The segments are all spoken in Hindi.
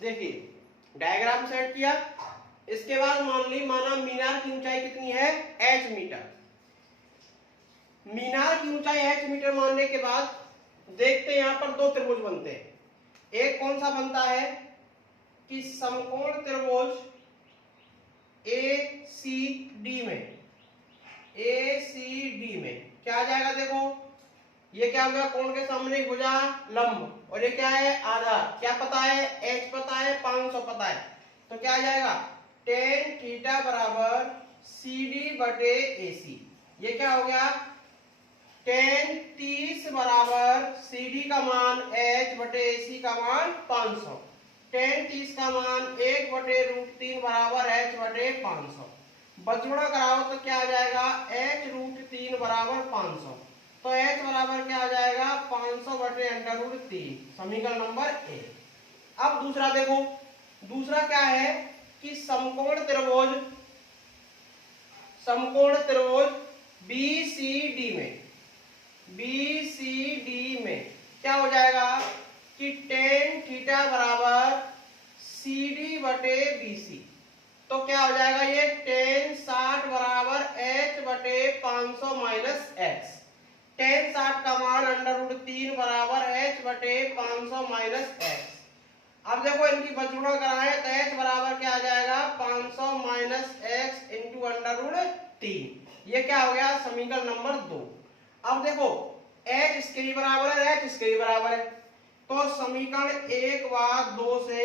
देखिए डायग्राम सेट किया, इसके बाद माना मीनार की ऊंचाई कितनी है h मीटर। मीनार की ऊंचाई h मीटर मानने के बाद देखते हैं यहां पर दो त्रिभुज बनते हैं। एक कौन सा बनता है कि समकोण त्रिभुज ACD में क्या आ जाएगा, देखो ये क्या होगा, कोण के सामने भुजा लंब, और ये क्या है आधार, क्या पता है h पता है 500 पता है, तो क्या आ जाएगा tan थीटा बराबर CD बटे AC। ये क्या हो गया tan 30 बराबर CD का मान h बटे AC का मान 500। tan 30 का मान 1 बटे √3 बराबर h बटे 500। बचगुणा कराओ तो क्या आ जाएगा h √3 बराबर 500, तो h बराबर क्या आ जाएगा 500 बटे √3, समीकरण नंबर ए। अब दूसरा देखो, दूसरा क्या है कि समकोण त्रिभुज BCD में क्या हो जाएगा कि tan थीटा बराबर CD बटे BC, तो क्या हो जाएगा ये tan 60 बराबर h बटे 500 माइनस x। tan 60 का मान √3 बराबर h बटे 500 माइनस x। अब देखो इनकी बचगुणा कराएं तो h बराबर क्या आ जाएगा 500 माइनस x इंटू √3। ये क्या हो गया समीकरण नंबर 2। अब देखो h इसके ही बराबर है, h इसके ही बराबर है, तो समीकरण 1 व 2 से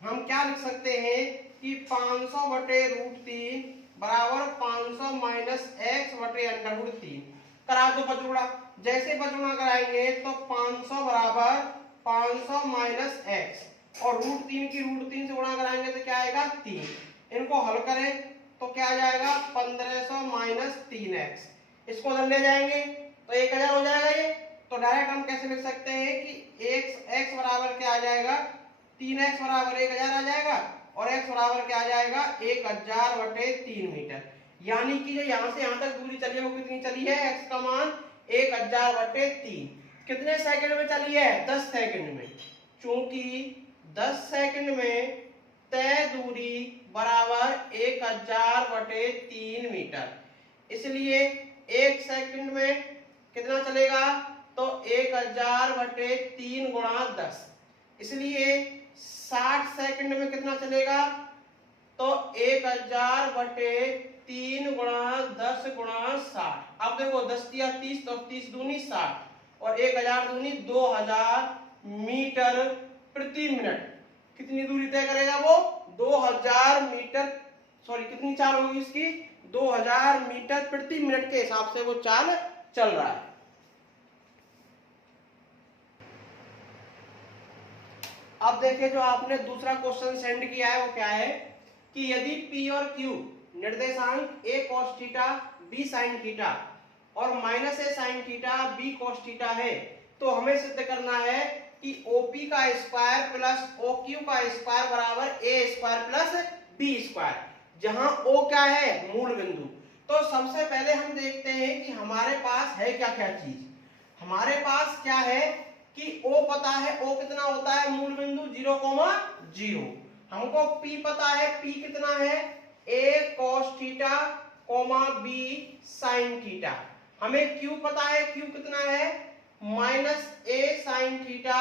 हम क्या लिख सकते हैं कि 500 बटे √3 बराबर 500 माइनस x बटे √3। करा दो बचगुणा, जैसे बचगुणा कराएंगे तो 500 बराबर 500 माइनस x और √3 की √3 से गुणा कराएंगे तो क्या आएगा 3। इनको हल करें तो क्या आ जाएगा 1500 माइनस 3x। इसको उधर ले जाएंगे तो 1000 हो जाएगा ये, तो डायरेक्ट हम कैसे लिख सकते हैं कि x बराबर क्या आ जाएगा 3x बराबर 1000 आ जाएगा और x बराबर क्या आ जाएगा 1000 बटे 3 मीटर। यानी कि जो यहाँ से यहाँ तक दूरी चली है वो कितनी चली है, x का मान 1000 बटे 3। कितने सेकंड में चली है 10 सेकंड में, चूंकि 10 सेकंड में तय दूरी बराबर 1000 बटे 3 मीटर, इसलिए 1 सेकंड में कितना चलेगा तो 1000 बटे 3 गुणा 10, इसलिए 60 सेकंड में कितना चलेगा तो 1000 बटे 3 गुणा 10 गुणा 60। अब देखो 10 दिया 30 तो 30 दूनी 60 और 1000 दूनी 2000 मीटर प्रति मिनट। कितनी दूरी तय करेगा वो 2000 मीटर, सॉरी कितनी चाल होगी इसकी 2000 मीटर प्रति मिनट के हिसाब से वो चाल चल रहा है। अब देखिए जो आपने दूसरा क्वेश्चन सेंड किया है वो क्या है कि यदि P और Q निर्देशांक a cos theta b sin theta और minus a sin theta b cos theta है, तो हमें सिद्ध करना है कि OP का स्क्वायर प्लस OQ का स्क्वायर बराबर a square plus b square, जहां O क्या है मूल बिंदु। तो सबसे पहले हम देखते हैं कि हमारे पास है क्या क्या चीज। हमारे पास क्या है कि O पता है, O कितना होता है मूल बिंदु 0,0। हमको P पता है, P कितना है a cos theta b sin theta. हमें Q पता है, Q कितना है minus a sin theta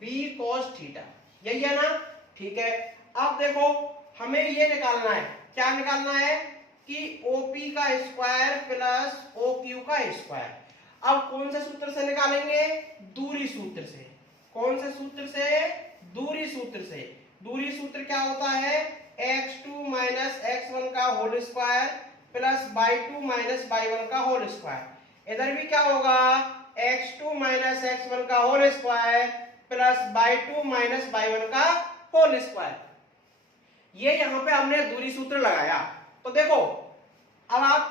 b cos theta, यही है ना, ठीक है। अब देखो हमें ये निकालना है, क्या निकालना है कि OP का स्क्वायर प्लस OQ का स्क्वायर। अब कौन से सूत्र से निकालेंगे, दूरी सूत्र से। कौन से सूत्र से, दूरी सूत्र से। दूरी सूत्र क्या होता है x2 माइनस x1 का whole square plus y2 minus y1 का होल स्क्वायर। इधर भी क्या होगा x2 माइनस x1 का whole square plus y2 minus y1 का होल स्क्वायर। ये यहाँ पे हमने दूरी सूत्र लगाया। तो देखो अब आप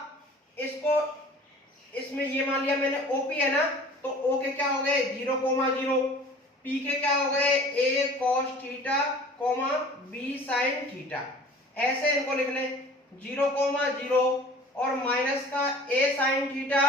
इसको, इसमें ये मान लिया मैंने OP है ना, तो O के क्या हो गए 0,0, P के क्या हो गए a cos theta b sin theta, ऐसे इनको लिख लें 0,0 और माइनस का a sin theta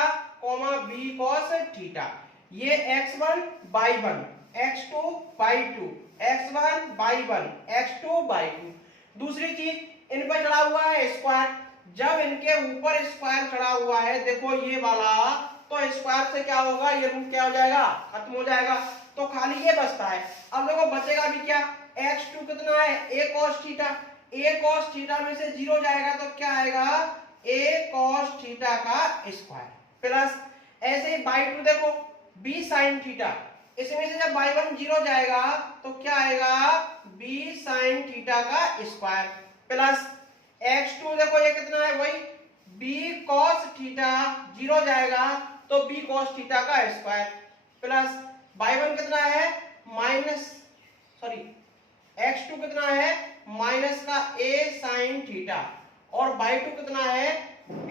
b cos theta. ये x1 y1 x2 y2 x1/1 x2/2। दूसरी चीज इन पर चढ़ा हुआ है स्क्वायर, जब इनके ऊपर स्क्वायर चढ़ा हुआ है देखो ये वाला, तो स्क्वायर से क्या होगा, ये रूट क्या हो जाएगा, खत्म हो जाएगा, तो खाली ये बचता है। अब देखो बचेगा भी क्या, x2 कितना है a cos theta, a cos theta में से 0 जाएगा तो क्या आएगा, a cos थीटा का स्क्वायर प्लस ऐसे ही बाई 2 देखो b sin थीटा, इसमें से जब बाई 1 0 जाएगा तो क्या आएगा, b sin थीटा का स्क्वायर प्लस x2 देखो ये कितना है, वही b cos थीटा 0 जाएगा तो b cos थीटा का स्क्वायर प्लस बाई 1 कितना है माइनस, सॉरी x2 कितना है माइनस का a sin थीटा और बाई 2 कितना है b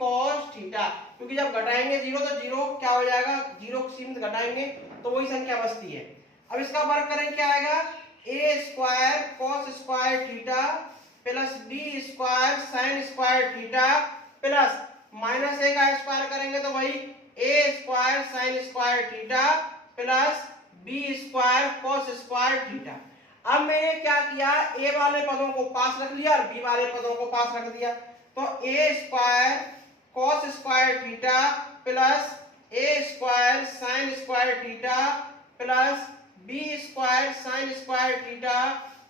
cos थीटा, क्योंकि जब घटाएंगे 0 तो 0 क्या हो जाएगा, 0 को सीमित घटाएंगे तो वही संख्या बचती है। अब इसका वर्ग करें क्या आएगा, a square cos square theta plus b square sin square theta plus minus a का स्क्वायर करेंगे तो वही a square sin square theta plus b square cos square theta. अब मैंने क्या किया, a वाले पदों को पास रख लिया और b वाले पदों को पास रख दिया, तो a square cos square theta plus a square sin square theta plus b square sin square theta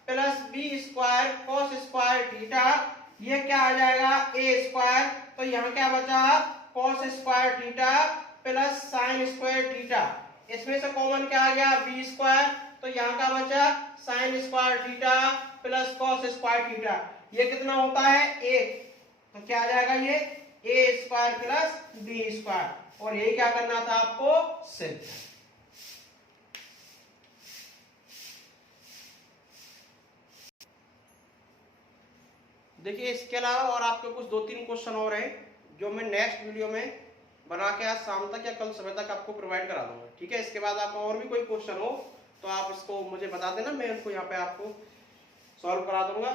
plus b square cos square theta, ये क्या आ जाएगा a स्क्वायर, तो यहाँ क्या बचा cos square theta plus sin square theta, इसमें से कॉमन क्या आ गया b स्क्वायर, तो यहाँ का बचा sin square theta plus cos square theta, ये कितना होता है 1, तो क्या आ जाएगा ये a square plus b square, और ये क्या करना था आपको सिर्फ। देखिए इसके अलावा और आपके कुछ 2-3 क्वेश्चन और हैं जो मैं नेक्स्ट वीडियो में बना के आज शाम तक या कल सुबह तक आपको प्रोवाइड करा दूंगा, ठीक है। इसके बाद आपको और भी कोई क्वेश्चन हो तो आप इसको मुझे बता देना, मैं उनको यहाँ पे आपको सॉल्व करा दूंगा।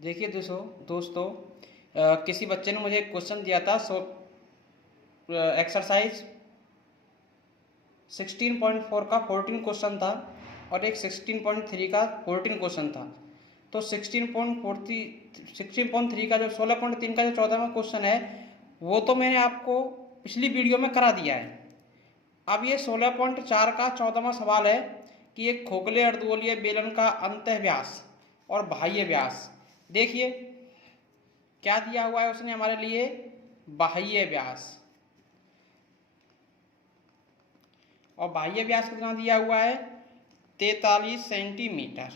देखिए दोस्तों किसी बच्चे ने मुझे एक क्वेश्चन दिया था, एक्सरसाइज 16.4 का 14 क्वेश्चन था और एक 16.3 का 14 क्वेश्चन था। तो 16.3 का जो 16.3 का जो 14वां क्वेश्चन है वो तो मैंने आपको पिछली वीडियो में करा दिया है। अब ये 16.4 का 14वां सवाल है कि एक खोखले अर्धगोलीय बेलन का अंतः व्यास और बाह्य व्यास, देखिए क्या दिया हुआ है उसने हमारे लिए, बाह्य व्यास, और बाह्य व्यास कितना दिया हुआ है 43 सेंटीमीटर।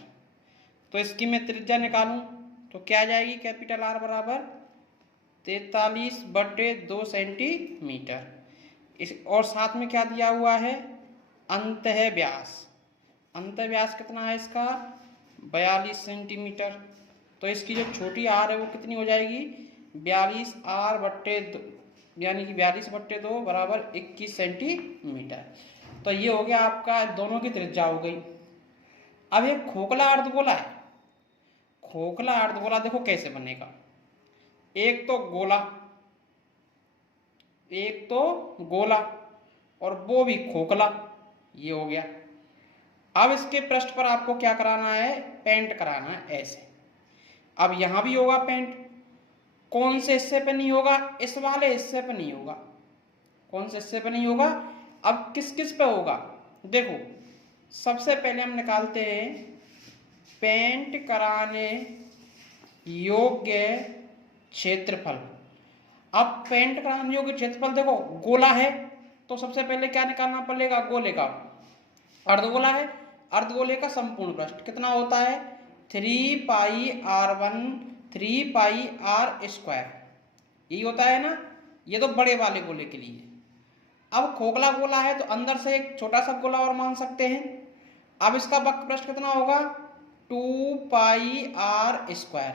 तो इसकी मैं त्रिज्या निकालूं तो क्या आ जाएगी, कैपिटल R बराबर 43/2 सेंटीमीटर। इस और साथ में क्या दिया हुआ है, अंतः व्यास, अंतः व्यास कितना है इसका 42 सेंटीमीटर। तो इसकी जो छोटी r है वो कितनी हो जाएगी 42r/2, यानी कि 42/2 बराबर 21 सेंटीमीटर। तो ये हो गया आपका, दोनों की त्रिज्या हो गई। अब एक खोखला अर्धगोला है, खोखला अर्धगोला देखो कैसे बनेगा, एक तो गोला और वो भी खोखला, ये हो गया। अब इसके पृष्ठ पर आपको क्या कराना है, पेंट कराना है ऐसे। अब यहां भी होगा पेंट, कौन से हिस्से पे नहीं होगा, इस वाले हिस्से पे नहीं होगा, कौन से हिस्से पे नहीं होगा। अब किस किस पे होगा, देखो सबसे पहले हम निकालते हैं पेंट कराने योग्य क्षेत्रफल। अब पेंट कराने योग्य क्षेत्रफल देखो गोला है तो सबसे पहले क्या निकालना पड़ेगा, गोले का। अर्धगोला है, अर्धगोले का संपूर्ण पृष्ठ कितना होता है 3πr1 3πr², यही होता है ना। ये तो बड़े वाले गोले के लिए, अब खोखला गोला है तो अंदर से एक छोटा सा गोला और मान सकते हैं। अब इसका वक्रपृष्ठ कितना होगा 2 पाई आर स्क्वायर।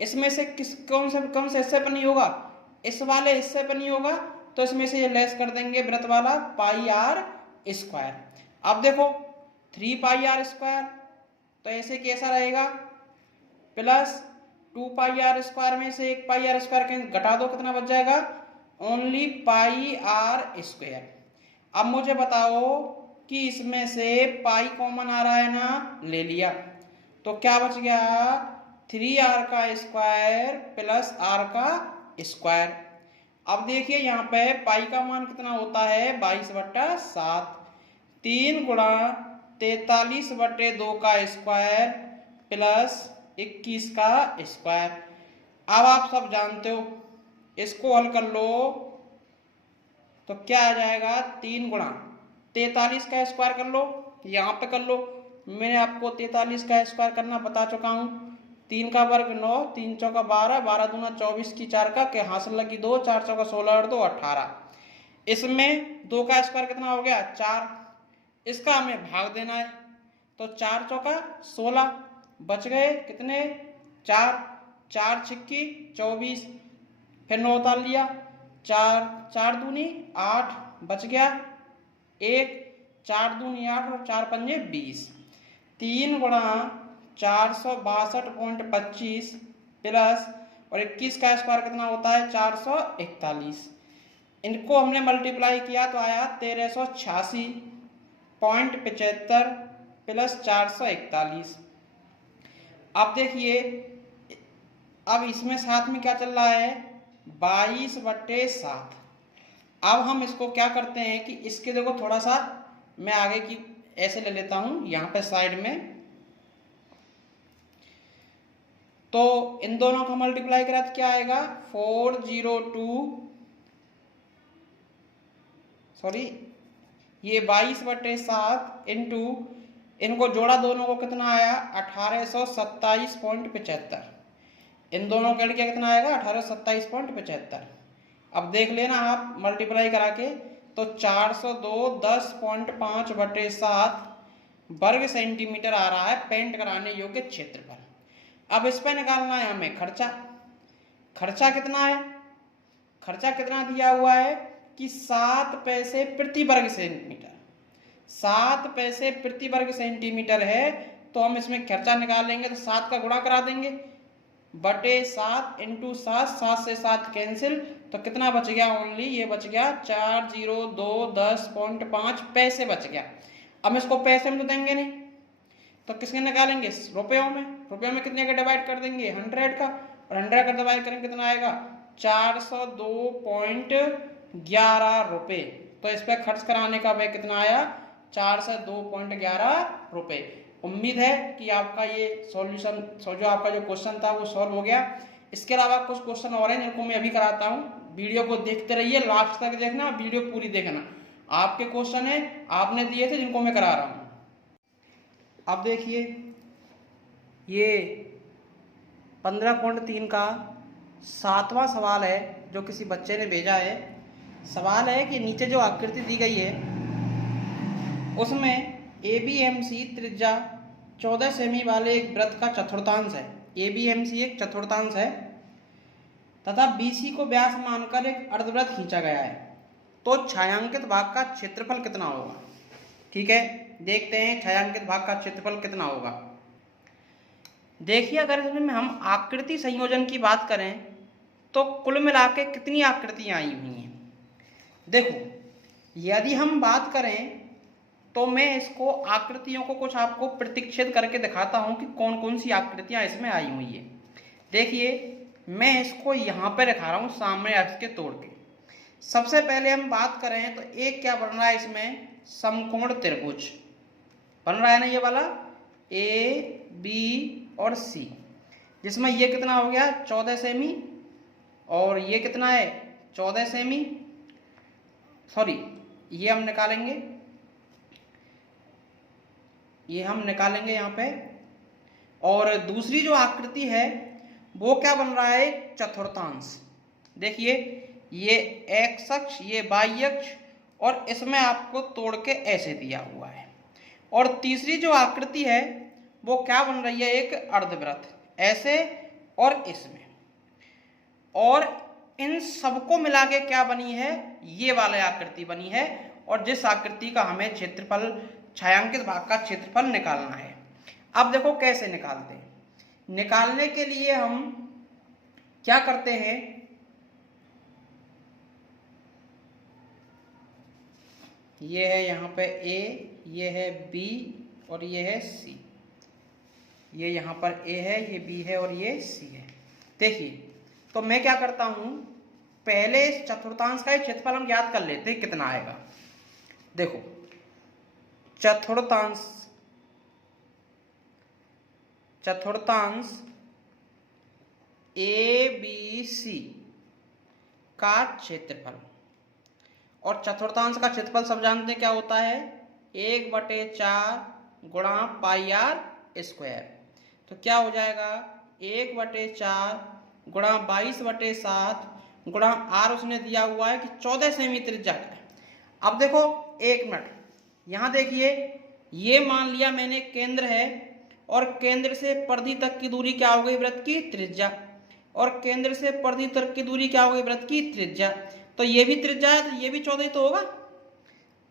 इसमें से कौन से हिस्से पर नहीं होगा, इस वाले हिस्से पर नहीं होगा, तो इसमें से ये लेस कर देंगे वृत्त वाला पाई आर स्क्वायर। अब देखो 3 पाई आर स्क्वायर, तो ऐसे कैसा रहेगा प्लस 2 पाई आर स्क्वायर में से 1 पाई आर स्क्वायर घटा दो, कितना बच जाएगा ओनली पाई आर स्क्वायर। अब मुझे बताओ कि इसमें से पाई कॉमन आ रहा है ना, ले लिया, तो क्या बच गया 3r का स्क्वायर प्लस r का स्क्वायर। अब देखिए यहाँ पे पाई का मान कितना होता है 22/7, 3 गुणा 43/2 का स्क्वायर प्लस 21 का स्क्वायर। अब आप सब जानते हो, इसको हल कर लो तो क्या आ जाएगा 3 गुणा 43 का स्क्वायर कर लो, यहाँ पे कर लो, मैंने आपको 43 का स्क्वायर करना बता चुका हूँ। 3 का वर्ग 9, 3 चौका 12, 12 दूना 24 की 4 का के हासिल लगी 2, 4 चौका 16 और 2 18। इसमें 2 का स्क्वायर कितना हो गया 4, इसका हमें भाग देना है, तो 4 चौका 16, बच गए कितने 4, 4 छिक्की 24, फिर 9 उतार लिया, 4 4 दूनी 8, बच गया 1, 4 दूनी 8 और 4 पंजे 20, 3 गुणा 462.25 प्लस और 21 का स्क्वायर कितना होता है 441। इनको हमने मल्टीप्लाई किया तो आया 1386.75 प्लस 441। अब देखिए, अब इसमें साथ में क्या चल रहा है 22/7। अब हम इसको क्या करते हैं कि इसके देखो थोड़ा सा मैं आगे की ऐसे ले लेता हूं यहाँ पे साइड में, तो इन दोनों का मल्टीप्लाई करा तो क्या आएगा 22/7 इंटू इनको जोड़ा दोनों को कितना आया 1827.75। इन दोनों का क्या कितना आएगा 1827.75। अब देख लेना आप मल्टीप्लाई करा के, तो 402.10.5/7 वर्ग सेंटीमीटर आ रहा है पेंट कराने योग्य क्षेत्रफल। अब इस पे निकालना है हमें खर्चा। खर्चा कितना है, खर्चा कितना दिया हुआ है कि 7 पैसे प्रति वर्ग सेंटीमीटर, 7 पैसे प्रति वर्ग सेंटीमीटर है, तो हम इसमें खर्चा निकालेंगे तो 7 का गुणा करा देंगे बटे 7 इंटू 7, 7 से 7 कैंसिल, तो कितना बच गया ओनली ये बच गया 4002.10.5 पैसे बच गया। अब इसको पैसे में तो देंगे नहीं, तो किसके निकालेंगे रुपयों में, रुपयों में कितने का डिवाइड कर देंगे 100 का, और 100 का डिवाइड करेंगे कितना आएगा 402.11 रुपये। तो इस पर खर्च कराने का व्यय कितना आया 402.11 रुपये। उम्मीद है कि आपका ये सॉल्यूशन जो आपका जो क्वेश्चन था वो सॉल्व हो गया। इसके अलावा कुछ क्वेश्चन और हैं जिनको मैं अभी कराता हूँ, वीडियो को देखते रहिए, लास्ट तक देखना, वीडियो पूरी देखना। आपके क्वेश्चन है आपने दिए थे जिनको मैं करा रहा हूँ। अब देखिए ये 15.3 का 7वां सवाल है जो किसी बच्चे ने भेजा है। सवाल है कि नीचे जो आकृति दी गई है उसमें ABMC त्रिज्या 14 सेमी वाले एक वृत्त का चतुर्थांश है। ABMC एक चतुर्थांश है तथा BC को व्यास मानकर एक अर्धवृत्त खींचा गया है, तो छायांकित भाग का क्षेत्रफल कितना होगा। ठीक है, देखते हैं छायांकित भाग का क्षेत्रफल कितना होगा। देखिए अगर इसमें हम आकृति संयोजन की बात करें तो कुल मिला के कितनी आकृतियां आई हुई हैं। देखो यदि हम बात करें तो मैं इसको आकृतियों को कुछ आपको प्रतिच्छेद करके दिखाता हूं कि कौन कौन सी आकृतियां इसमें आई हुई है। देखिए मैं इसको यहाँ पे दिखा रहा हूँ सामने अक्ष के तोड़ के। सबसे पहले हम बात करें तो एक क्या बन रहा है इसमें समकोण त्रिभुज बन रहा है ना, ये वाला AB और C, जिसमें ये कितना हो गया 14 सेमी और ये कितना है 14 सेमी, सॉरी ये हम निकालेंगे यहाँ पे। और दूसरी जो आकृति है वो क्या बन रहा है चतुर्थांश। देखिए ये x अक्ष, ये y अक्ष और इसमें आपको तोड़ के ऐसे दिया हुआ है। और तीसरी जो आकृति है वो क्या बन रही है, एक अर्धवृत्त ऐसे और इसमें, और इन सबको मिला के क्या बनी है, ये वाली आकृति बनी है। और जिस आकृति का हमें क्षेत्रफल, छायांकित भाग का क्षेत्रफल निकालना है। अब देखो कैसे निकालते हैं। निकालने के लिए हम क्या करते हैं, ये है यहाँ पे A, ये है B और ये है C। ये यहाँ पर A है, ये B है और ये C है। देखिए, तो मैं क्या करता हूँ, पहले इस चतुर्थांश का क्षेत्रफल हम ज्ञात कर लेते हैं कितना आएगा। देखो, चतुर्थांश ABC का क्षेत्रफल, और चतुर्थांश का क्षेत्रफल सब जानते हैं क्या होता है, 1/4 गुणा पाई आर स्क्वायर। तो क्या हो जाएगा, 1/4 गुणा 22/7 गुणा आर उसने दिया हुआ है कि 14 सेमी त्रिज्या का है। अब देखो एक मिनट, यहाँ देखिए, ये मान लिया मैंने केंद्र है, और केंद्र से परिधि तक की दूरी क्या हो गई, वृत्त की त्रिज्या, और केंद्र से परिधि तक की दूरी क्या हो गई, वृत्त की त्रिज्या। तो ये भी त्रिज्या है, तो ये भी 14 तो होगा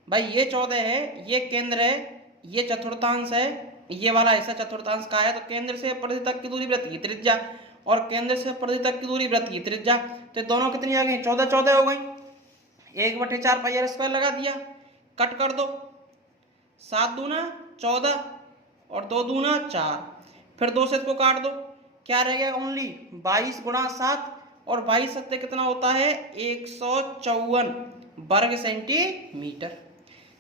भाई। ये 14 है, ये केंद्र है, ये चतुर्थांश है, ये वाला हिस्सा चतुर्थांश का है। तो केंद्र से परिधि तक की दूरी वृत्त की त्रिज्या, और केंद्र से परिधि तक की दूरी वृत्त की त्रिज्या। तो दोनों कितनी आ गई, 14 हो गई। 1/4 पाई आर स्क्वायर लगा दिया, कट कर दो, 7 दूना 14 और 2 दूना 4, फिर 2 से इसको काट दो, क्या रह गया, ओनली 22 गुणा 7, और 22 सत्ते कितना होता है, 154 वर्ग सेंटीमीटर।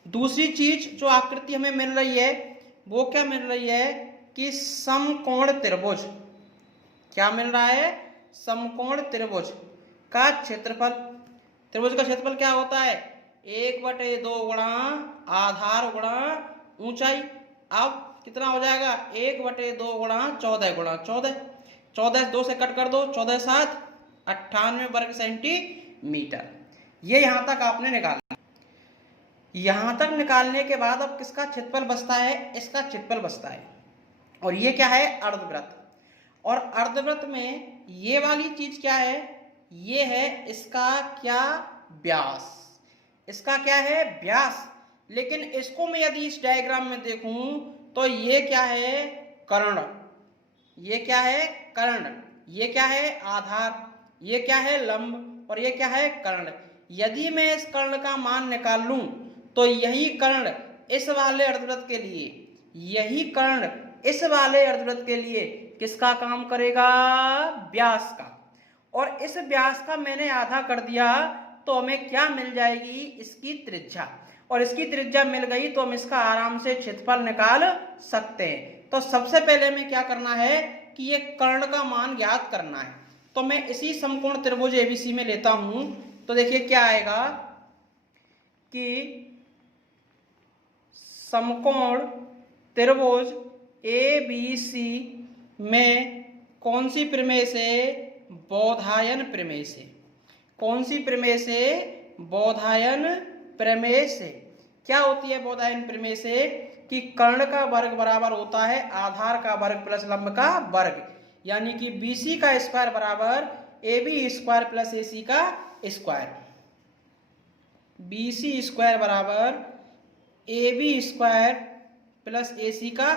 दूसरी चीज जो आकृति हमें मिल रही है वो क्या मिल रही है कि समकोण त्रिभुज, क्या मिल रहा है, समकोण त्रिभुज का क्षेत्रफल। त्रिभुज का क्षेत्रफल क्या होता है, 1/2 गुणा आधार गुणा ऊंचाई। अब कितना हो जाएगा, 1/2 गुणा 14 गुणा 14, 2 से कट कर दो, 14 7 98 वर्ग सेंटीमीटर। ये यहां तक आपने निकाला। यहां तक निकालने के बाद अब किसका क्षेत्रफल बचता है, इसका क्षेत्रफल बचता है। और ये क्या है, अर्धवृत्त। और अर्धवृत्त में ये वाली चीज क्या है, ये है इसका क्या, व्यास। इसका क्या है, व्यास। लेकिन इसको मैं यदि इस डायग्राम में देखूं तो ये क्या है, कर्ण। ये क्या है, कर्ण। ये क्या है, आधार। ये क्या है, लंब। और ये क्या है, कर्ण। यदि मैं इस कर्ण का मान निकाल लूं तो यही कर्ण इस वाले अर्धवृत्त के लिए, यही कर्ण इस वाले अर्धवृत्त के लिए किसका काम करेगा, व्यास का। और इस व्यास का मैंने आधा कर दिया तो हमें क्या मिल जाएगी, इसकी त्रिज्या। और इसकी त्रिज्या मिल गई तो हम इसका आराम से क्षेत्रफल निकाल सकते हैं। तो सबसे पहले हमें क्या करना है कि ये कर्ण का मान ज्ञात करना है। तो मैं इसी समकोण त्रिभुज एबीसी में लेता हूं, तो देखिए क्या आएगा कि समकोण त्रिभुज एबीसी में कौन सी प्रमेय से, बोधायन प्रमेय से। कौन सी प्रमेय से, बोधायन प्रमेय से। क्या होती है बोधायन प्रमेय से, कि कर्ण का वर्ग बराबर होता है आधार का वर्ग प्लस लंब का वर्ग, यानी कि BC का स्क्वायर बराबर AB स्क्वायर प्लस AC का स्क्वायर। BC स्क्वायर बराबर AB स्क्वायर प्लस AC का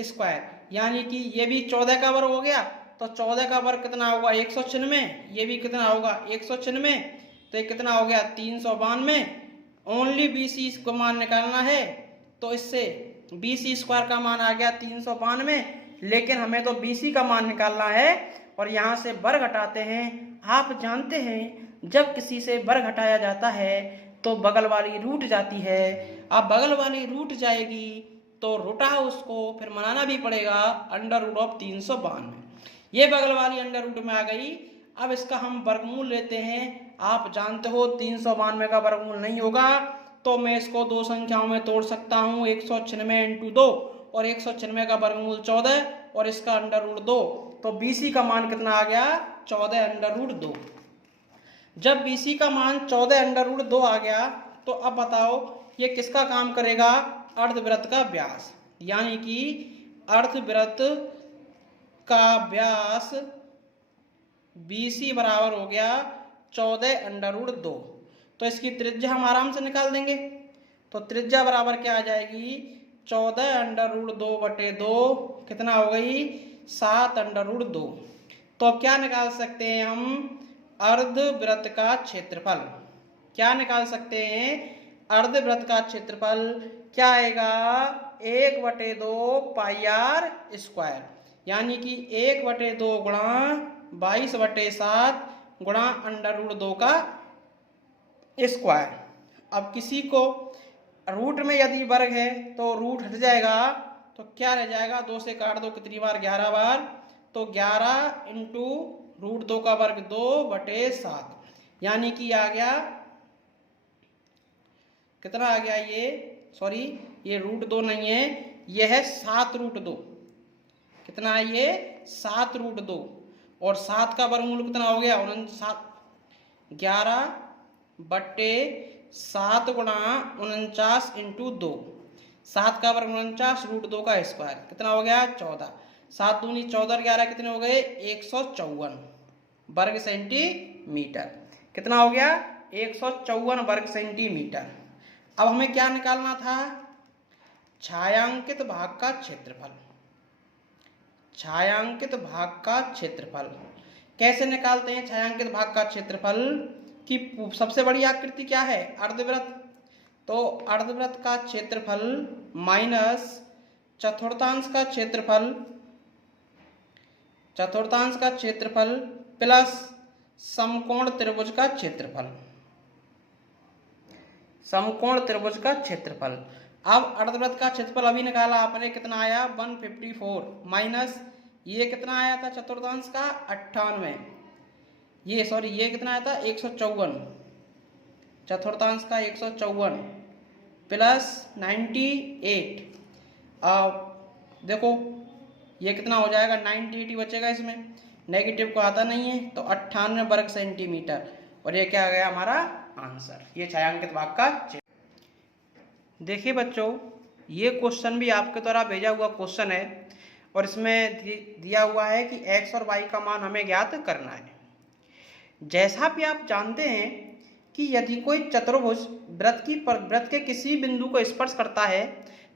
स्क्वायर, यानी कि ये भी 14 का वर्ग हो गया। तो 14 का वर्ग कितना होगा, 196। ये भी कितना होगा, 196। तो ये कितना हो गया, 392। ओनली BC को मान निकालना है, तो इससे BC स्क्वायर का मान आ गया 392। लेकिन हमें तो BC का मान निकालना है, और यहाँ से वर्ग हटाते हैं। आप जानते हैं जब किसी से वर्ग हटाया जाता है तो बगल वाली रूट जाती है। अब बगल वाली रूट जाएगी तो रुटाओ उसको, फिर मनाना भी पड़ेगा √392। ये बगल वाली अंडर रूट में आ गई। अब इसका हम वर्गमूल लेते हैं। आप जानते हो 392 का वर्गमूल नहीं होगा, तो मैं इसको दो संख्याओं में तोड़ सकता हूँ, 196 × 2, और 196 का वर्गमूल 14 और इसका √2। तो BC का मान कितना आ गया, 14 √2। जब BC का मान 14 √2 आ गया तो अब बताओ ये किसका काम करेगा? अर्धवृत्त का व्यास, यानी कि अर्धवृत्त का व्यास BC बराबर हो गया 14√2। तो इसकी त्रिज्या हम आराम से निकाल देंगे। तो त्रिज्या बराबर क्या आ जाएगी? 14√2/2 कितना हो गई? 7√2। तो अब क्या निकाल सकते हैं हम? अर्धवृत्त का क्षेत्रफल। क्या निकाल सकते हैं? अर्धवृत्त का क्षेत्रफल क्या आएगा? 1/2 πr², यानी कि 1/2 गुणा 22/7 गुणा √2 का स्क्वायर। अब किसी को रूट में यदि वर्ग है तो रूट हट जाएगा, तो क्या रह जाएगा? 2 से काट दो, कितनी बार? 11 बार। तो 11 इंटू √2 का वर्ग 2/7, यानी कि आ गया कितना आ गया? ये सॉरी, ये √2 नहीं है, ये है 7√2। कितना है ये? 7√2। और 7 का वर्गमूल कितना हो गया? 11/7 गुणा 49 इंटू 2। 7 का वर्ग 49, √2 का स्क्वायर कितना हो गया? 14। 7 दूनी 14, 11 कितने हो गए? 154 वर्ग सेंटीमीटर। कितना हो गया? 154 वर्ग सेंटीमीटर। अब हमें क्या निकालना था? छायांकित भाग का क्षेत्रफल। छायांकित भाग का क्षेत्रफल कैसे निकालते हैं? छायांकित भाग का क्षेत्रफल की सबसे बड़ी आकृति क्या है? अर्धवृत्त। तो अर्धवृत्त का क्षेत्रफल माइनस चतुर्थांश का क्षेत्रफल, चतुर्थांश का क्षेत्रफल प्लस समकोण त्रिभुज का क्षेत्रफल, समकोण त्रिभुज का क्षेत्रफल। अब अर्धवृत्त का क्षेत्रफल अभी निकाला आपने, कितना आया? 154 माइनस ये कितना आया था चतुर्थांश का? 98। ये सॉरी, ये कितना आया था? 154, चतुर्थांश का 154 प्लस 98। अब देखो ये कितना हो जाएगा? 98 बचेगा, इसमें नेगेटिव को आता नहीं है, तो 98 वर्ग सेंटीमीटर। और ये क्या आ गया हमारा आंसर? ये छायांकित भाग का। देखिए बच्चों, ये क्वेश्चन भी आपके द्वारा भेजा हुआ क्वेश्चन है और इसमें दिया हुआ है कि x और y का मान हमें ज्ञात करना है। जैसा भी आप जानते हैं कि यदि कोई चतुर्भुज वृत्त के किसी बिंदु को स्पर्श करता है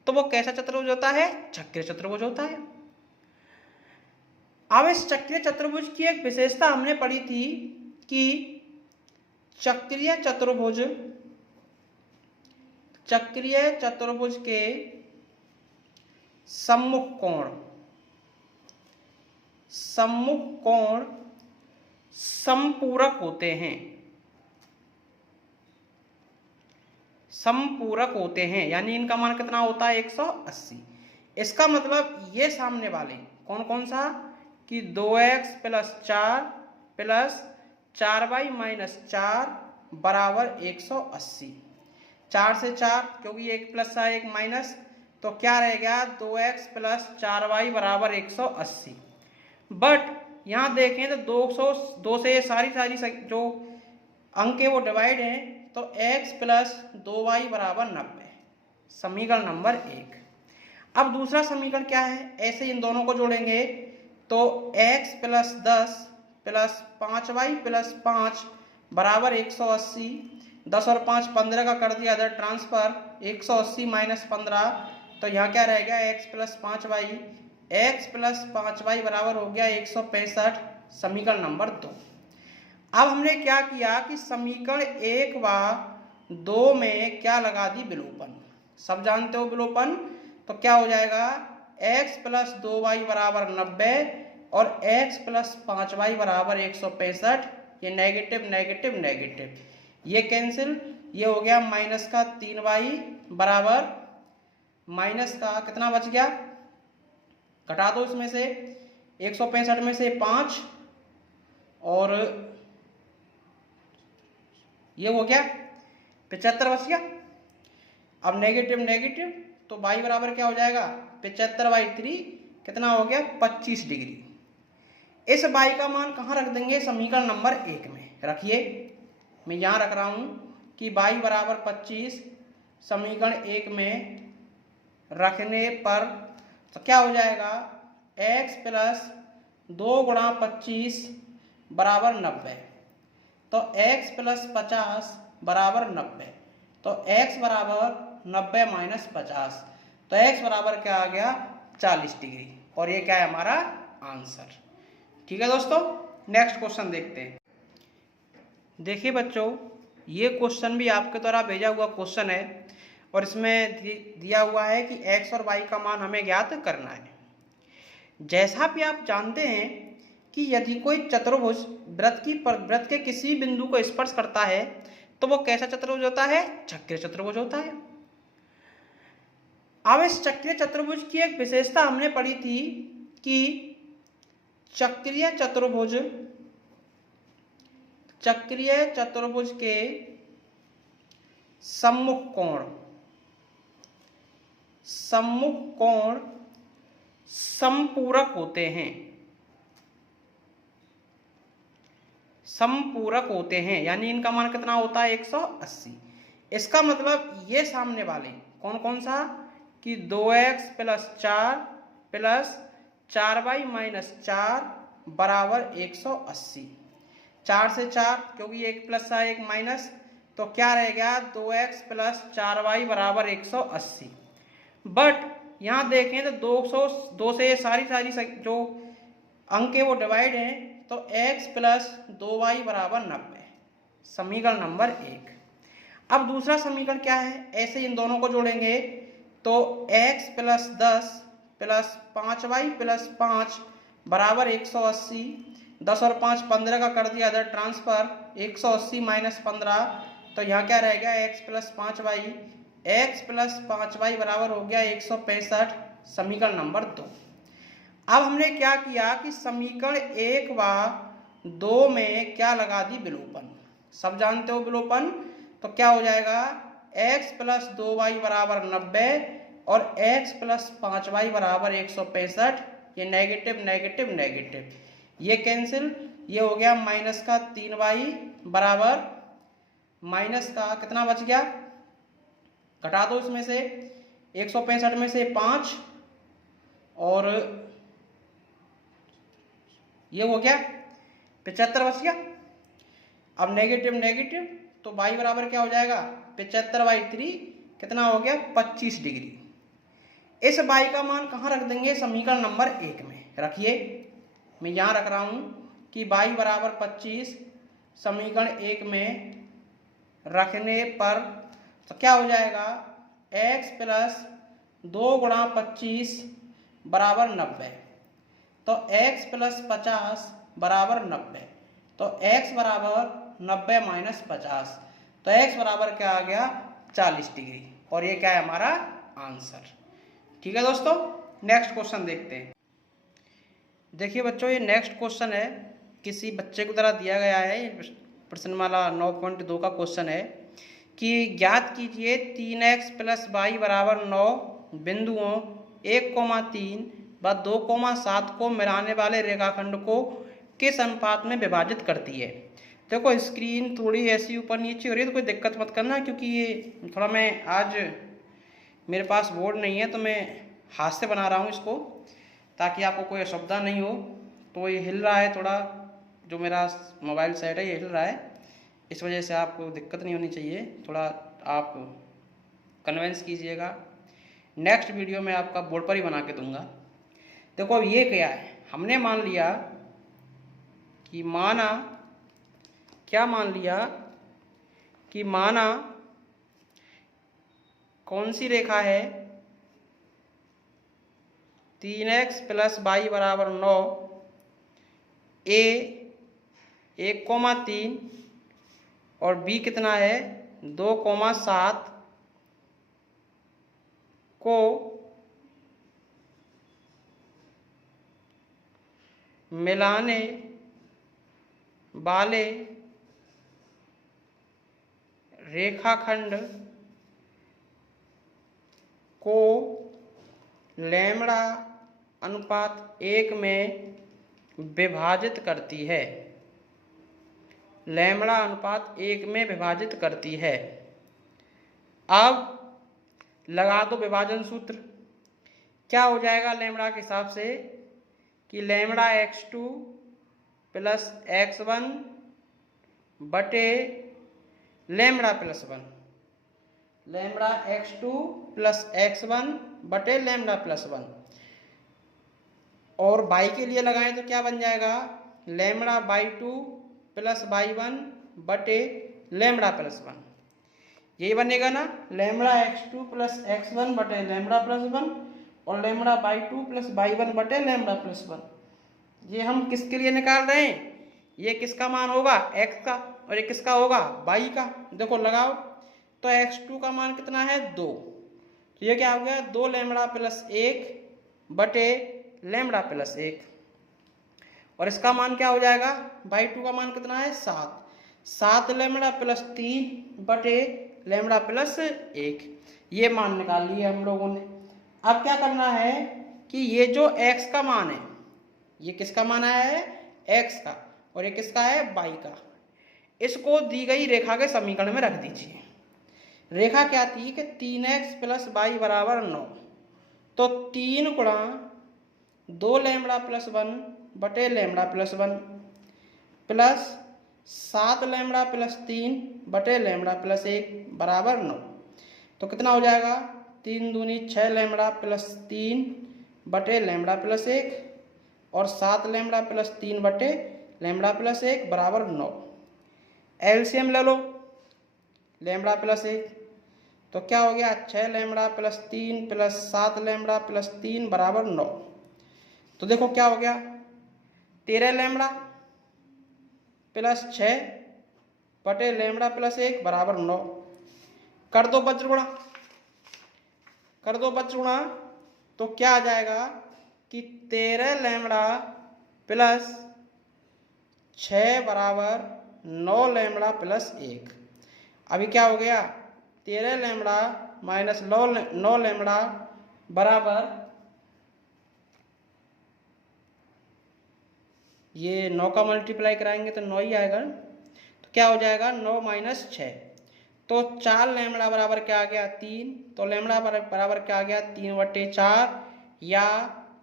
तो वो कैसा चतुर्भुज होता है? चक्रीय चतुर्भुज होता है। अब इस चक्रीय चतुर्भुज की एक विशेषता हमने पढ़ी थी कि चक्रीय चतुर्भुज के सम्मुख कोण समपूरक होते हैं। समपूरक होते हैं यानी इनका मान कितना होता है? 180। इसका मतलब ये सामने वाले कौन कौन सा? कि 2x + 4 + 4y - 4 बराबर 180। 4 से 4, क्योंकि एक प्लस है एक माइनस, तो क्या रह गया? 2x + 4y बराबर 180। बट यहाँ देखें तो 2 से सारी जो अंक है वो डिवाइड है, तो x + 2y बराबर 90, समीकरण नंबर 1। अब दूसरा समीकरण क्या है? ऐसे इन दोनों को जोड़ेंगे तो x + 10 + 5y + 5 बराबर 180। 10 और 5 15 का कर दिया इधर ट्रांसफर, 180 - 15, तो यहाँ क्या रह गया? x + 5y, x + 5y बराबर हो गया 165, समीकरण नंबर 2। अब हमने क्या किया कि समीकरण 1 व 2 में क्या लगा दी? विलोपन। सब जानते हो विलोपन, तो क्या हो जाएगा? x + 2y बराबर 90 और x + 5y बराबर 165। ये नेगेटिव नेगेटिव नेगेटिव, ये कैंसिल, ये हो गया माइनस का 3y बराबर माइनस का कितना बच गया? घटा दो इसमें से, 165 में से 5 और ये हो गया 75 बच गया। अब नेगेटिव नेगेटिव, तो y बराबर क्या हो जाएगा? 75/3 कितना हो गया? 25 डिग्री। इस y का मान कहाँ रख देंगे? समीकरण नंबर 1 में रखिए। मैं यहाँ रख रहा हूँ कि y बराबर 25 समीकरण 1 में रखने पर तो क्या हो जाएगा, x प्लस 2 गुणा 25 बराबर 90। तो x प्लस 50 बराबर 90। तो x बराबर 90 माइनस 50, तो x बराबर क्या आ गया, 40 डिग्री। और ये क्या है हमारा आंसर। ठीक है दोस्तों, नेक्स्ट क्वेश्चन देखते हैं। देखिए बच्चों, ये क्वेश्चन भी आपके द्वारा भेजा हुआ क्वेश्चन है और इसमें दिया हुआ है कि x और y का मान हमें ज्ञात करना है। जैसा भी आप जानते हैं कि यदि कोई चतुर्भुज वृत्त के किसी बिंदु को स्पर्श करता है तो वो कैसा चतुर्भुज होता है, चक्रीय चतुर्भुज होता है। अब इस चक्रीय चतुर्भुज की एक विशेषता हमने पढ़ी थी कि चक्रीय चतुर्भुज के सम्मुख कोण समपूरक होते हैं, यानी इनका मान कितना होता है, 180। इसका मतलब ये सामने वाले कौन कौन सा कि 2x plus 4 plus 4y minus 4 बराबर 180। 4 से 4 क्योंकि एक प्लस है एक माइनस, तो क्या रह गया, 2x प्लस 4y बराबर 180। बट यहाँ देखें तो 2 से सारी जो अंक है वो डिवाइड हैं, तो x प्लस 2y बराबर 90, समीकरण नंबर 1। अब दूसरा समीकरण क्या है, ऐसे इन दोनों को जोड़ेंगे तो x plus 10 plus 5y plus 5 बराबर 180। 10 और 5 15 का कर दिया इधर ट्रांसफर, 180 माइनस 15, तो यहाँ क्या रह गया, x प्लस 5y बराबर हो गया 165, समीकरण नंबर 2। अब हमने क्या किया कि समीकरण 1 व 2 में क्या लगा दी, विलोपन। सब जानते हो विलोपन, तो क्या हो जाएगा, x प्लस 2y बराबर 90 और x प्लस 5y बराबर 165। ये नेगेटिव नेगेटिव नेगेटिव, ये कैंसिल, ये हो गया माइनस का 3y बराबर माइनस का कितना बच गया, घटा दो इसमें से 165 में से 5 और ये हो गया 75 बच गया। अब नेगेटिव नेगेटिव, तो y बराबर क्या हो जाएगा, 75/3 कितना हो गया, 25 डिग्री। इस y का मान कहाँ रख देंगे, समीकरण नंबर 1 में रखिए। मैं यहाँ रख रहा हूँ कि y बराबर 25 समीकरण 1 में रखने पर तो क्या हो जाएगा, x प्लस 2 गुणा 25 बराबर 90, तो x प्लस 50 बराबर 90, तो x बराबर 90 माइनस 50, तो x बराबर क्या आ गया, 40 डिग्री। और ये क्या है हमारा आंसर। ठीक है दोस्तों, नेक्स्ट क्वेश्चन देखते हैं। देखिए बच्चों, ये नेक्स्ट क्वेश्चन है, किसी बच्चे को द्वारा दिया गया है, प्रश्नमाला 9.2 का क्वेश्चन है कि ज्ञात कीजिए 3x प्लस वाई बराबर 9 बिंदुओं 1,3 व 2,7 को मिलाने वाले रेखाखंड को किस अनुपात में विभाजित करती है। देखो स्क्रीन थोड़ी ऐसी ऊपर नीचे हो रही है तो कोई दिक्कत मत करना, क्योंकि ये थोड़ा मैं आज मेरे पास बोर्ड नहीं है तो मैं हाथ से बना रहा हूँ इसको, ताकि आपको कोई असुविधा नहीं हो। तो ये हिल रहा है थोड़ा, जो मेरा मोबाइल सेट है ये हिल रहा है, इस वजह से आपको दिक्कत नहीं होनी चाहिए, थोड़ा आप कन्विंस कीजिएगा। नेक्स्ट वीडियो में आपका बोर्ड पर ही बना के दूंगा। देखो अब ये क्या है, हमने मान लिया कि माना कौन सी रेखा है, 3x प्लस वाई बराबर 9, ए 1,3 और बी कितना है 2,7 को मिलाने वाले रेखाखंड को लैम्ब्डा अनुपात 1 में विभाजित करती है। लैम्ब्डा अनुपात 1 में विभाजित करती है। अब लगा दो विभाजन सूत्र। क्या हो जाएगा लैम्ब्डा के हिसाब से कि लैम्ब्डा x2 प्लस x1 बटे lambda plus 1, lambda x2 plus x1 बटे लैम्ब्डा प्लस 1, और y के लिए लगाएं तो क्या बन जाएगा लैम्ब्डा बाई 2 प्लस बाई 1 बटे लैम्ब्डा प्लस 1। यही बनेगा ना, लैम्ब्डा x2 प्लस x1 बटे लैम्ब्डा प्लस 1 और लैम्ब्डा बाई 2 प्लस बाई 1 बटे लैम्ब्डा प्लस 1। ये हम किसके लिए निकाल रहे हैं, ये किसका मान होगा x का और ये किसका होगा y का। देखो लगाओ तो x2 का मान कितना है 2, तो ये क्या हो गया 2 लैम्ब्डा प्लस 1 बटे लैम्ब्डा प्लस 1, और इसका मान क्या हो जाएगा बाई 2 का मान कितना है 7 लैम्ब्डा प्लस 3 बटे लैम्ब्डा प्लस 1। ये मान निकाल लिए हम लोगों ने। अब क्या करना है कि ये जो x का मान है, ये किसका मान आया है x का, और ये किसका है y का, इसको दी गई रेखा के समीकरण में रख दीजिए। रेखा क्या थी कि 3x प्लस वाई बराबर 9, तो 3 गुणा 2 लैम्ब्डा प्लस 1 बटे lambda plus 1 plus 7 lambda plus 3 बटे लैम्ब्डा प्लस 1 बराबर 9। तो कितना हो जाएगा 3 दूनी 6 लैम्ब्डा प्लस 3 बटे लैम्ब्डा प्लस 1 और 7 लैम्ब्डा प्लस 3 बटे लैम्ब्डा प्लस 1 बराबर 9। एलसीएम ले लो लैम्ब्डा प्लस 1, तो क्या हो गया 6 lambda plus 3 plus 7 lambda plus 3 बराबर 9। तो देखो क्या हो गया 13 लैम्ब्डा प्लस 6 बटे लैम्ब्डा प्लस 1 बराबर 9। कर दो बज्रगुणा, कर दो बज्रगुणा, तो क्या आ जाएगा कि 13 लैम्ब्डा प्लस 6 बराबर 9 लैम्ब्डा प्लस 1। अभी क्या हो गया 13 लैम्ब्डा माइनस 9 लैम्ब्डा बराबर, ये 9 का मल्टीप्लाई कराएंगे तो 9 ही आएगा। तो क्या हो जाएगा 9 माइनस 6, तो 4 लैम्ब्डा बराबर क्या आ गया 3, तो लैम्ब्डा बराबर क्या आ गया 3 बटे 4, या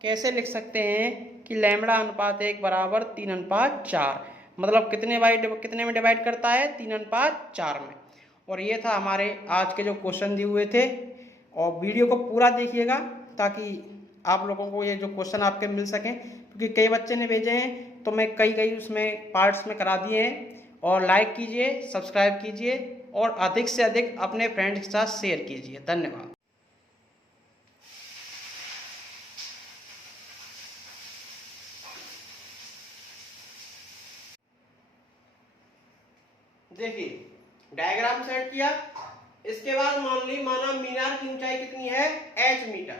कैसे लिख सकते हैं कि लैम्ब्डा अनुपात 1 बराबर 3 अनुपात 4, मतलब कितने में डिवाइड करता है 3 अनुपात 4 में। और ये था हमारे आज के जो क्वेश्चन दिए हुए थे, और वीडियो को पूरा देखिएगा ताकि आप लोगों को ये जो क्वेश्चन आपके मिल सकें, क्योंकि कई बच्चे ने भेजे हैं तो मैं कई उसमें पार्ट्स में करा दिए हैं। और लाइक कीजिए, सब्सक्राइब कीजिए और अधिक से अधिक अपने फ्रेंड्स के साथ शेयर कीजिए। धन्यवाद। देखिए डायग्राम सेट किया, इसके बाद माना मीनार की ऊंचाई कितनी है h मीटर।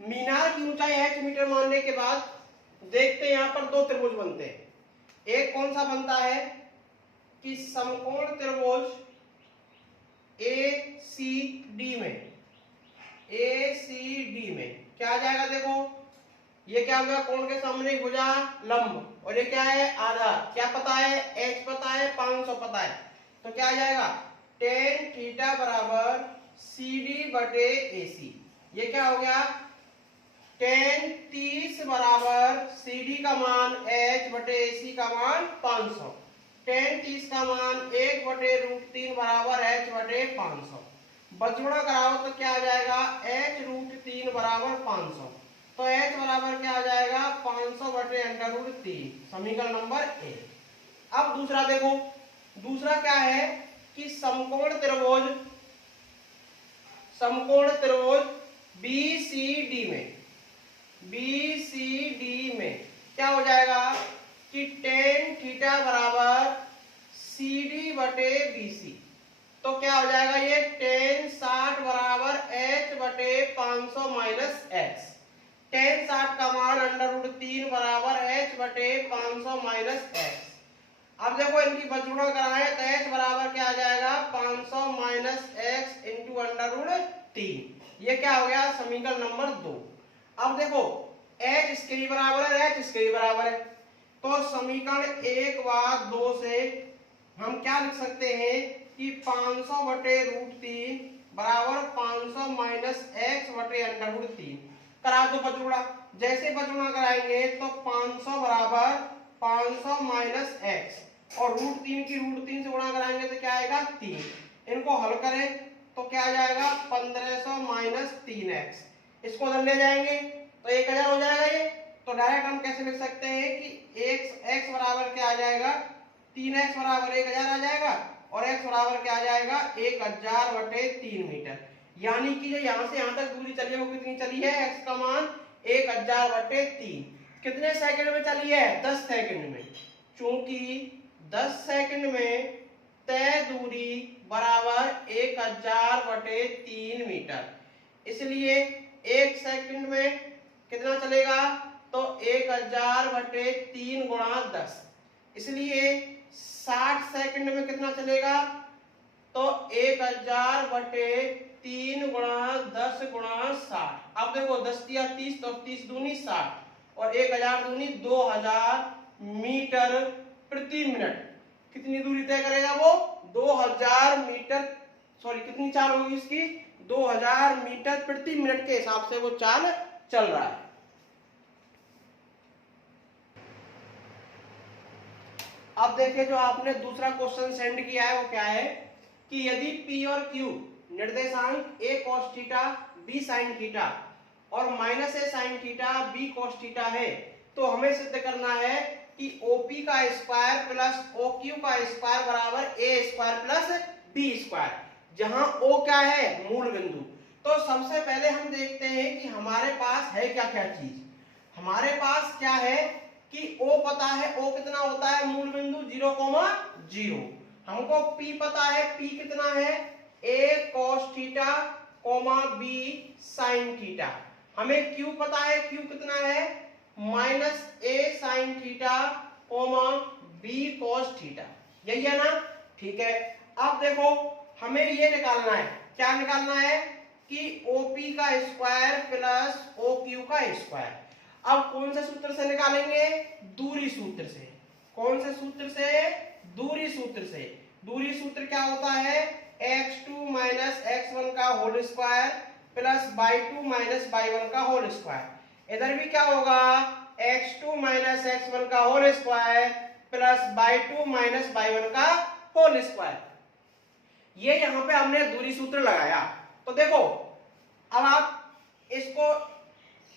मीनार की ऊंचाई h मीटर मानने के बाद देखते हैं यहां पर दो त्रिभुज बनते हैं। एक कौन सा बनता है कि समकोण त्रिभुज ACD में क्या आ जाएगा, देखो ये क्या हो गया कोण के सामने भुजा लंब, और ये क्या है आधार, क्या पता है h पता है 500 पता है, तो क्या आ जाएगा tan थीटा बराबर CD बटे AC। ये क्या हो गया tan 30 बराबर CD का मान h बटे AC का मान 500, tan 30 का मान 1 बटे √3 बराबर h बटे 500। बज्रगुणा कराओ तो क्या आ जाएगा h √3 बराबर 500, तो h बराबर क्या आ जाएगा 500 बटे √3, समीकरण नंबर 1। अब दूसरा देखो, दूसरा क्या है कि समकोण त्रिभुज BCD में क्या हो जाएगा कि tan थीटा बराबर CD बटे BC, तो क्या हो जाएगा ये tan 60 बराबर h बटे 500 माइनस x। tan 60 का मान √3 बराबर h बटे 500 माइनस x। अब देखो इनकी बज्रगुणा कराएं तो h बराबर क्या आ जाएगा 500 माइनस x इंटू √3। ये क्या हो गया समीकरण नंबर 2। अब देखो h इसके भी बराबर है, h इसके भी बराबर है, तो समीकरण 1 व 2 से हम क्या लिख सकते हैं कि 500 बटे √3 बराबर 500 माइनस एक्स बटे √3 करा दो बचगुणा। जैसे बचगुणा कराएंगे तो 500 बराबर 500 माइनस एक्स और √3 की √3 से गुणा कराएंगे तो क्या आएगा 3। इनको हल करें तो क्या आ जाएगा 1500 माइनस 3x। इसको उधर ले जाएंगे तो 1000 हो जाएगा ये। तो डायरेक्ट हम कैसे लिख सकते हैं कि x बराबर क्या आ जाएगा 3x बराबर 1000 आ जाएगा और x बराबर क्या आ जाएगा 1000 बटे 3 मीटर। यानी कि जो यहाँ से यहाँ तक दूरी चली है वो कितनी चली है x का मान 1000 बटे 3। कितने सेकंड में चली है 10 सेकंड में। चूंकि 10 सेकंड में तय दूरी बराबर 1000 बटे 3 मीटर इसलिए 1 सेकंड में कितना चलेगा तो 1000 बटे 3 गुणा 10 इसलिए 60 सेकंड में कितना चलेगा तो 1000 बटे 3 गुणा 10 गुणा 60। अब देखो 10 दिया 30 तो 30 दूनी 60 और 1000 दूनी 2000 मीटर प्रति मिनट। कितनी दूरी तय करेगा वो 2000 मीटर सॉरी कितनी चाल होगी इसकी 2000 मीटर प्रति मिनट के हिसाब से वो चाल चल रहा है। अब देखिए जो आपने दूसरा क्वेश्चन सेंड किया है वो क्या है कि यदि P और Q निर्देशांक a cos theta b sin theta और -a sin theta b cos theta है तो हमें सिद्ध करना है कि OP का स्क्वायर प्लस OQ का स्क्वायर बराबर a square plus b square जहां O क्या है मूल बिंदु। तो सबसे पहले हम देखते हैं कि हमारे पास है क्या क्या चीज। हमारे पास क्या है कि O पता है O कितना होता है मूल बिंदु 0,0। हमको P पता है P कितना है a cos theta b sin theta. हमें Q पता है Q कितना है -a sin theta b cos theta. यही है ना। ठीक है अब देखो हमें ये निकालना है क्या निकालना है कि OP का स्क्वायर प्लस OQ का स्क्वायर। अब कौन से सूत्र से निकालेंगे दूरी सूत्र से। कौन से सूत्र से दूरी सूत्र से। दूरी सूत्र क्या होता है x2 माइनस x1 का whole square plus y2 minus y1 का होल स्क्वायर। इधर भी क्या होगा x2 माइनस x1 का whole square plus y2 minus y1 का होल स्क्वायर। ये यहाँ पे हमने दूरी सूत्र लगाया। तो देखो अब आप इसको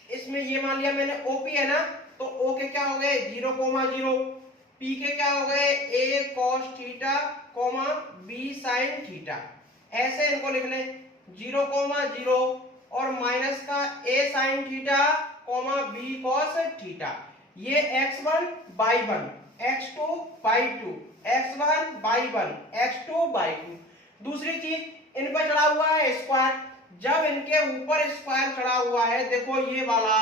इसमें ये मान लिया मैंने OP है ना तो O के क्या हो गए 0,0 P के क्या हो गए a cos theta b sin theta. ऐसे इनको लिख लें 0,0 और माइनस का a sin theta b cos theta. ये x1 y1 x2 y2 x1 y1 x2 y2। दूसरी चीज इन पर चढ़ा हुआ है स्क्वायर। जब इनके ऊपर स्क्वायर चढ़ा हुआ है देखो ये वाला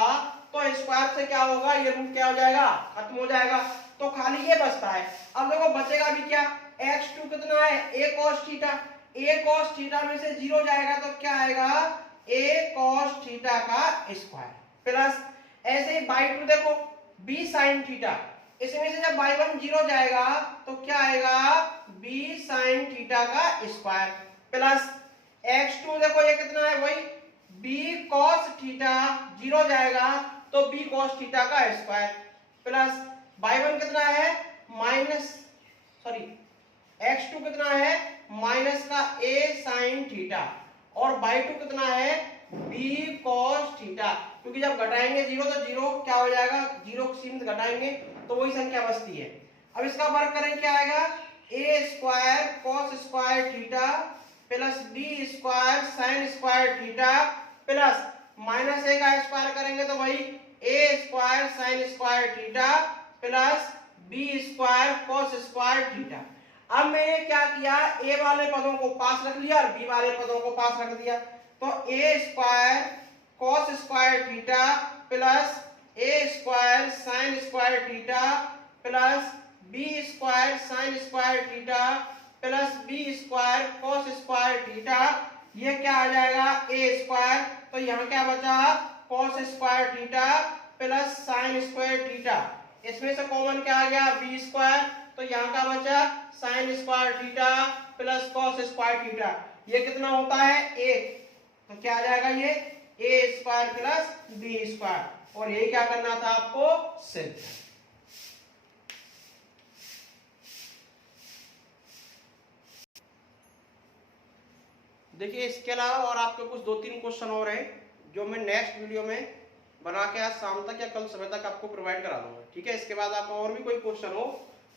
तो स्क्वायर से क्या होगा ये रूट क्या हो जाएगा खत्म हो जाएगा तो खाली ये बचता है। अब देखो बचेगा भी क्या x2 कितना है a cos theta. a cos theta में से 0 जाएगा तो क्या आएगा a cos थीटा का स्क्वायर प्लस ऐसे ही y2 देखो b sin थीटा। इसमें से जब y1 0 जाएगा तो क्या आएगा b sin थीटा का स्क्वायर प्लस x2 देखो ये कितना है वही b cos थीटा 0 जाएगा तो b cos थीटा का स्क्वायर प्लस y1 कितना है x2 कितना है माइनस का a sin थीटा और y2 कितना है b cos थीटा। क्योंकि जब घटाएंगे 0 तो 0 क्या हो जाएगा 0 सीमित घटाएंगे तो वही संख्या बचती है। अब इसका वर्ग करें क्या आएगा a square cos square theta plus b square sin square theta plus minus a का स्क्वायर करेंगे तो वही a square sin square theta plus b square cos square theta. अब मैंने क्या किया a वाले पदों को पास रख लिया और b वाले पदों को पास रख दिया तो a square cos square theta plus a square sin square theta plus b square sin square theta plus b square cos square theta. ये क्या आ जाएगा a स्क्वायर तो यहाँ क्या बचा cos square theta plus sin square theta इसमें से कॉमन क्या आ गया बी स्क्वायर, तो यहाँ का बचा sine square theta plus cos square theta, ये कितना होता है 1, तो क्या आ जाएगा ये ए स्क्वायर प्लस बी स्क्वायर, और ये क्या करना था आपको सिद्ध। देखिए इसके अलावा और आपके कुछ 2-3 क्वेश्चन और हैं जो मैं नेक्स्ट वीडियो में बना के आज शाम तक या कल सुबह तक आपको प्रोवाइड करा दूंगा, ठीक है। इसके बाद आपका और भी कोई क्वेश्चन हो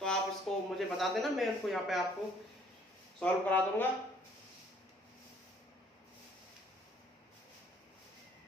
तो आप इसको मुझे बता देना, मैं उनको यहाँ पे आपको सॉल्व करा दूंगा।